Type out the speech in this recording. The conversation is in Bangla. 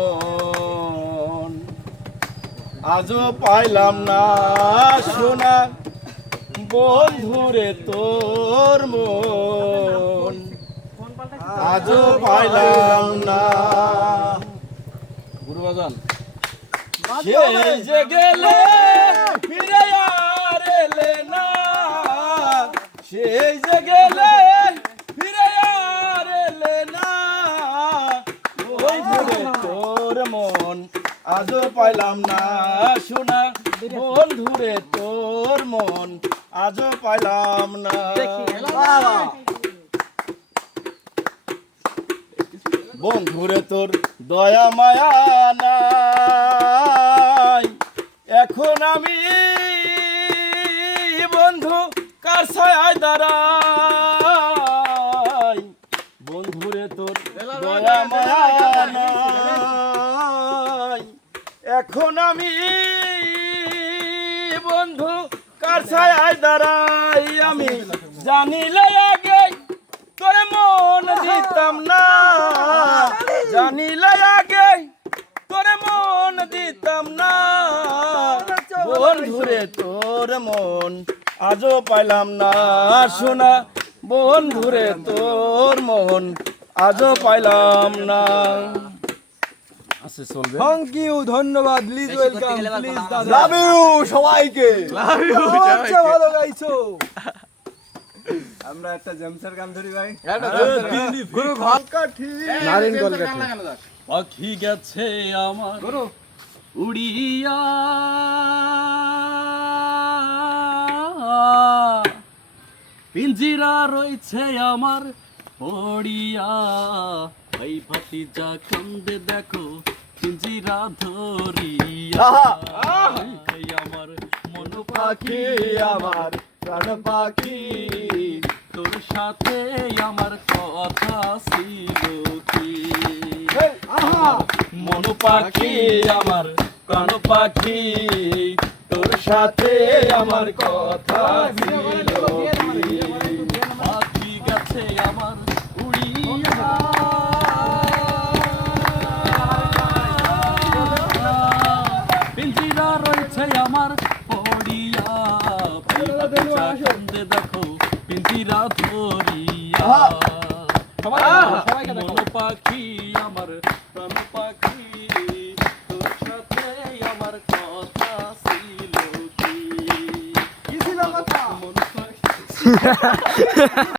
মন আজও পাইলাম না সোনা বন্ধুরে তোর মন আজও পাইলাম না গুরুবাজান সেই যে গেলে ফিরে আর এলে না সেই যে গেলে ফিরে আর এলে না বন্ধুরে তোর মন আজও পাইলাম না সোনা বন্ধুরে তোর মন আজও পাইলাম না বন্ধুরে তোর দয়া মায়া নাই এখন আমি বন্ধু কার ছায়ায় দাঁড়াই বন্ধুরে তোর দয়া মায়া নাই এখন আমি বন্ধু কার ছায়ায় দাঁড়াই আমি জানিলে আগে তোরে মন দিতাম না জানিলে আগে তোরে মন দিতাম না বন্ধুরে তোর মন আজও পাইলাম না সোনা বন্ধুরে তোর মন আজও পাইলাম না আছে চলবে থ্যাংক ইউ ধন্যবাদ প্লিজ ওয়েলকাম প্লিজ দাদা লাভ ইউ সবাইকে লাভ ইউ সবাইকে ভালো গাইছো আমরা একটা জেমসের গান ধরি ভাই গুরু ঘলকাঠি নারিন গলকাঠি পাখি গেছে আমার গুরু উড়িয়া পিঞ্জিরা রয়েছে আমার পড়িয়া ভাই ভাতিজা কান্দে দেখো পিঞ্জিরা ধরিয়া আমার মন পাখি আমার প্রাণ পাখি তোর সাথে আমার কথা ছিল কি মন পাখি আমার প্রাণ পাখি তোর সাথে আমার কথা ছিল কি পাখি গেছে আমার উড়িয়া পিঞ্জিরা রয়েছে আমার পড়িয়া কান্দে দেখো পিঞ্জিরা ধরিয়া মন পাখি আমার প্রাণ পাখি তোর সাথে আমার কথা ছিল কি কি ছিল কথা মন পাখি